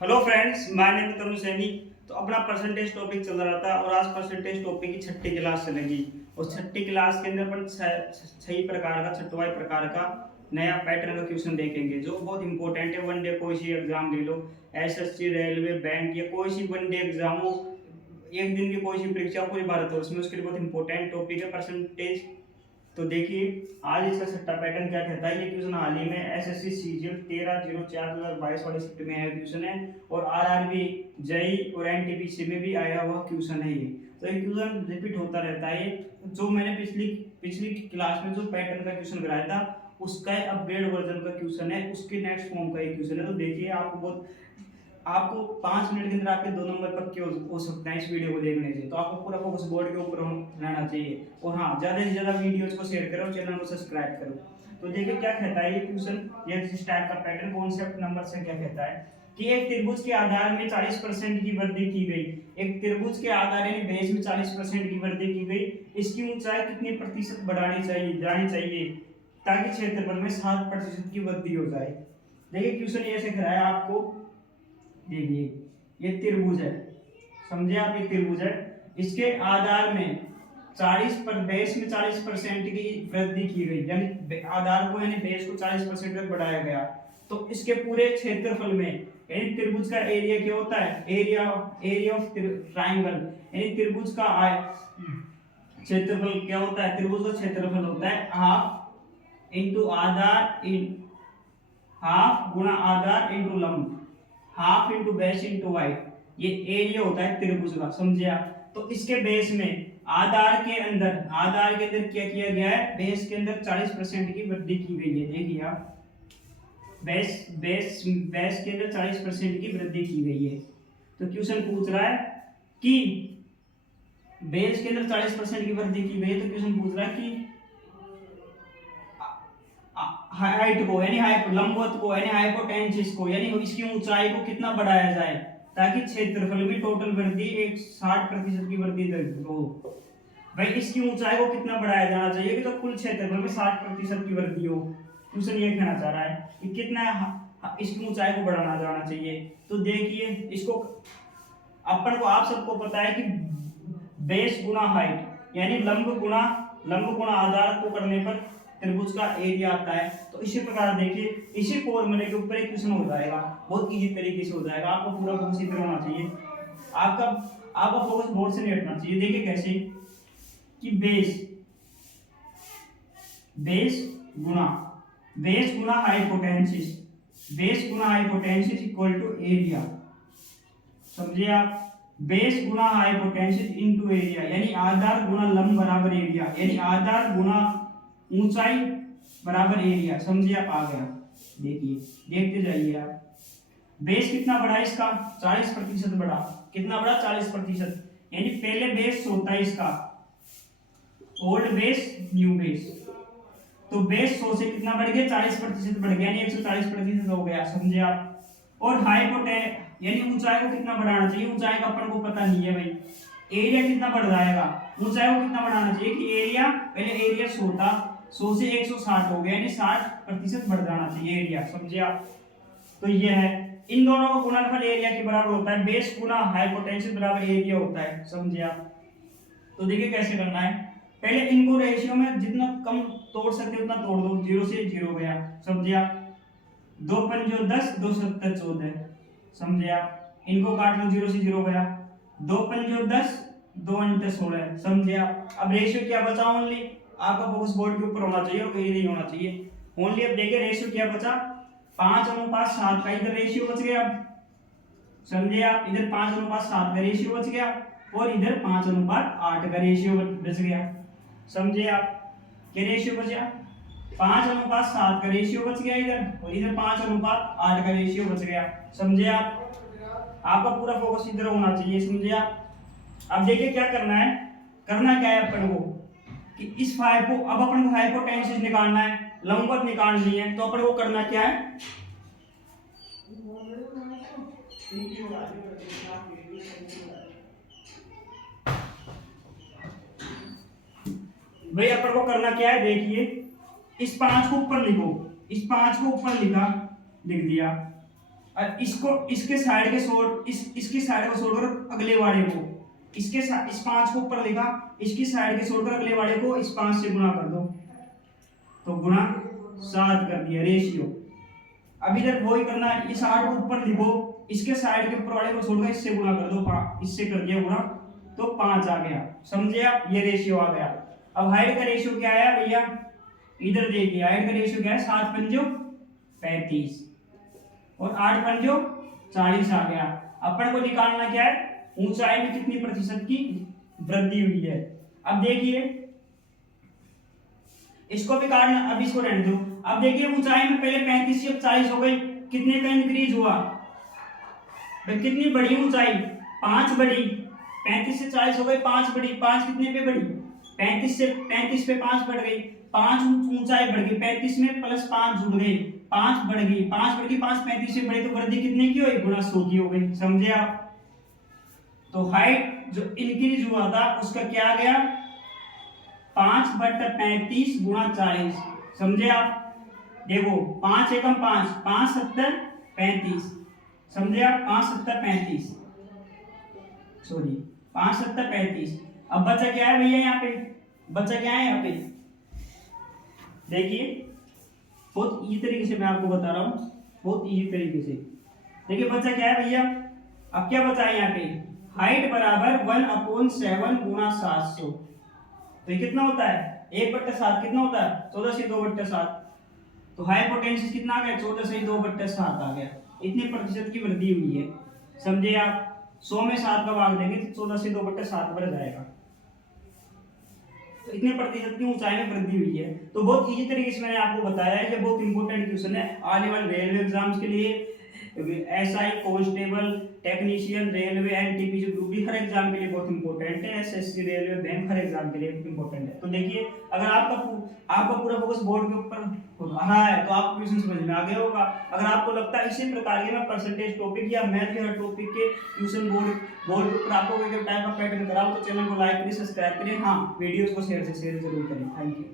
Hello friends, my name तनु सैनी। तो अपना percentage topic चल रहा था और आज परसेंटेज टॉपिक की छठी क्लास चलेगी। और छठी क्लास के अंदर अपन छही प्रकार का छठवाई प्रकार का नया पैटर्न का क्वेश्चन देखेंगे जो बहुत इंपॉर्टेंट है। वन डे कोई सी एग्जाम ले लो, एसएससी, रेलवे, बैंक या कोई सी वन डे एग्जाम हो, एक दिन की कोई सी परीक्षा पूरी भारत हो, उसमें उसके लिए बहुत इंपॉर्टेंट टॉपिक है परसेंटेज। तो देखिए आज इसका छठा पैटर्न क्या कहता है। ये क्वेश्चन हाल ही में एसएससी सीजीएल 13/04/2022 वाली शिफ्ट में आया क्वेश्चन है और आरआरबी, जेई और एनटीपीसी में भी आया हुआ क्वेश्चन है ये। तो ये क्वेश्चन रिपीट होता रहता है। जो मैंने पिछली पिछली क्लास में जो पैटर्न का क्वेश्चन कराया था उसका अपग्रेड वर्जन का क्वेश्चन है, उसके नेक्स्ट फॉर्म का ये क्वेश्चन है। तो देखिए आपको 5 मिनट के अंदर आपके 2 नंबर पक्के हो सकते हैं इस वीडियो को देखने से। तो आपको पूरा फोकस बोर्ड के ऊपर रहना चाहिए और हाँ, ज़्यादा से ज़्यादा वीडियोस को शेयर करो, चैनल को सब्सक्राइब करो। तो देखिए क्या कहता है ये क्वेश्चन, ये इस टाइप का पैटर्न कॉन्सेप्ट नंबर से क्या कहता है कि एक त्रिभुज के आधार में 40% की वृद्धि की गई। एक त्रिभुज के आधार यानी बेस में 40% की वृद्धि की गई। इसकी ऊंचाई कितनी प्रतिशत बढ़ानी चाहिए जानी चाहिए ताकि क्षेत्रफल में 7% की वृद्धि हो जाए। देखिए क्वेश्चन ऐसे कराया आपको। देखिए ये त्रिभुज है, समझे आप, ये त्रिभुज है। इसके आधार में 40 पर बेस में 40% की वृद्धि की गई, यानी आधार को यानी बेस को 40% तक बढ़ाया गया। तो इसके पूरे क्षेत्रफल में यानी त्रिभुज का एरिया क्या होता है, एरिया ऑफ ट्रायंगल यानी त्रिभुज का क्षेत्रफल क्या होता है, त्रिभुज का क्षेत्रफल होता है half into Aadhaar in half गुणा आधार इंटू लंब, half into base into height. ये एरिया होता है त्रिभुज का, समझे आप। तो इसके बेस में आधार के अंदर क्या किया गया है, बेस के अंदर 40% की वृद्धि की गई है। देखिए आप, बेस के अंदर 40% की वृद्धि की गई है। तो क्वेश्चन पूछ रहा है कि बेस के अंदर 40% की वृद्धि की गई है। तो क्वेश्चन पूछ रहा है कि हाइट को यानी लंबवत को यानी हाइपोटेन्सिस को यानी इसकी ऊंचाई को कितना बढ़ाया जाए ताकि क्षेत्रफल में टोटल वृद्धि एक 60% की वृद्धि हो। भाई इसकी ऊंचाई को कितना बढ़ाया जाना चाहिए कि तो कुल क्षेत्रफल में 60% की वृद्धि हो। क्वेश्चन ये कहना चाह रहा है कि कितना इसकी ऊंचाई को बढ़ाना जाना चाहिए। तो देखिए इसको अपन को आप सबको पता है कि बेस गुना हाइट यानी लंब गुना आधार को करने पर त्रिभुज का एरिया आता है। तो इसी प्रकार देखिए इसी फॉर्मूले के ऊपर एक क्वेश्चन हो जाएगा, बहुत इजी तरीके से हो जाएगा। आपको पूरा फोकस इधर होना चाहिए, आपका फोकस बोर्ड से नहीं हटना चाहिए। देखिए कैसे कि बेस गुना हाइपोटेन्सिस इक्वल टू एरिया, समझिए आप। बेस गुना हाइपोटेन्सिस इनटू एरिया यानी आधार गुना लंब बराबर एरिया यानी आधार गुना ऊंचाई बराबर एरिया, समझिए आप, आ गया। देखिए देखते जाइए आप। बेस कितना बढ़ा इसका, 40% बढ़ा। कितना बढ़ा, 40%। यानी पहले बेस होता है इसका ओल्ड बेस न्यू बेस। तो बेस 100 से कितना बढ़ गया, 40% बढ़ गया यानी 140% हो गया, समझे आप। और हाइपोटेन यानी ऊंचाई को कितना बढ़ाना चाहिए, ऊंचाई का अपन को पता नहीं है भाई। एरिया कितना बढ़ जाएगा, ऊंचाई को कितना बढ़ाना चाहिए कि एरिया पहले एरिया 100 था, 100 से 160 हो गया यानी 60% बढ़ जाना चाहिए एरिया, समझे आप। तो ये है, इन दोनों का गुणनफल एरिया के बराबर होता है। बेस गुना हाइपोटेन्सिस बराबर एरिया होता है, समझे आप। तो देखिए कैसे करना है, पहले इनको रेशियो में जितना कम तोड़ सकते उतना तोड़ दो। 0 से 0 गया, समझे आप। 2 पंजो 10, 2 सत्तर 14, समझे आप। इनको काट लो, 0 से 0 गया। 2 पंजो 10, 2 अंटे 16, समझे आप। अब रेशियो क्या बचा, ओनली आपका फोकस बोर्ड के ऊपर होना चाहिए और कहीं नहीं होना चाहिए। ओनली अब देखिए रेशियो क्या बचा, 5:7 का इधर रेशियो बच गया। अब समझे आप, इधर 5:7 का रेशियो बच गया और इधर 5:8 का रेशियो बच गया, समझे आप। क्या रेशियो बचा, 5:7 का रेशियो बच गया इधर और इधर 5:8 का रेशियो बच गया, समझे आप। आपका पूरा फोकस इधर होना चाहिए, समझे आप। अब देखिए क्या करना है, करना क्या है अपन को कि इस फाइव को अब अपन को हाइपोटेन्सिस निकालना है, लंबवत निकालनी है। तो अपन को करना क्या है, भाई अपन को करना क्या है, देखिए इस 5 को ऊपर लिखो, इस 5 को ऊपर लिख दिया। और इसको इसके साइड के छोड़ इसकी साइड को छोड़कर अगले वाले को इस 5 को ऊपर लिखा, इसकी साइड के छोड़कर अगले वाले को इस 5 से गुणा कर दो, तो गुणा 7 कर दिया रेशियो। अब इधर वही करना है, इस 8 को ऊपर लिखो, इसके साइड के ऊपर वाले को छोड़कर इससे गुणा कर दो, इससे कर दिया गुणा, तो 5 आ गया। समझे आप, ये रेशियो आ गया। अब हाइट का रेशियो क्या आया भैया, इधर देखिए हाइट का रेशियो क्या है, 7 पंजो 35 और 8 पंजो 40 आ गया। अपन को निकालना क्या है, ऊंचाई में कितनी प्रतिशत की वृद्धि हुई है। अब देखिए इसको भी काटना, अब इसको रहने दो। अब देखिए ऊंचाई में पहले 35 से 40 हो गई, कितने का इंक्रीज हुआ भाई, कितनी बड़ी ऊंचाई, 5 बढ़ी, 35 से 40 हो गई, 5 बढ़ी, 5 कितने पे बढ़ी, 35 पे 5 बढ़ गई, 5 ऊंचाई बढ़ गई, 35 में प्लस 5 जुड़ गई, 5 बढ़ गई, 5 बढ़ गई, 5 35 से बढ़ी, तो वृद्धि कितने की हुई, गुणा 100 की हो गई। समझे आप, तो हाइट जो इंक्रीज हुआ था उसका क्या आ गया, 5/35 गुणा 40। समझे आप, देखो 5 एकम 5, 5 7 35, समझे आप, 5 7 35, सॉरी 5 7 35। अब बचा क्या है भैया, यहाँ पे बचा क्या है, यहाँ पे देखिए बहुत इजी तरीके से मैं आपको बता रहा हूँ, बहुत इजी तरीके से। देखिए बचा क्या है भैया, अब क्या बचा है यहाँ पे, हाइट बराबर 1/7 गुणा 700, तो ये कितना होता है, 1/7 कितना होता है, 14 से 2/7, तो हाई पोटेंशियल कितना आ गया, 14 से 2/7 आ गया। इतने प्रतिशत की वृद्धि हुई है। समझे आप, 100 में 7 का भाग देंगे तो 14 से 2/7 बढ़ जाएगा, तो इतने प्रतिशत की ऊंचाई में वृद्धि हुई है। तो बहुत इजी तरीके से मैंने आपको बताया है, ये बहुत इंपॉर्टेंट क्वेश्चन है आने वाले रेलवे एग्जाम्स के लिए, SI, constable, technician, railway, NTPC group भी हर एग्जाम के लिए बहुत इंपॉर्टेंट है, एसएससी, रेलवे, बैंक हर एग्जाम के लिए इंपॉर्टेंट है। तो देखिए अगर आपका पूरा फोकस बोर्ड के ऊपर हो रहा है तो आपको क्वेश्चन समझ में आ गया होगा। अगर आपको लगता है इसी प्रकार के मैं परसेंटेज टॉपिक या मैथ के हर टॉपिक के ट्यूशन बोर्ड के ऊपर आपको कोई टाइप का पैटर्न कराऊं तो चैनल को लाइक करें, सब्सक्राइब करें, हाँ वीडियोस को शेयर जरूर करें। Thank you.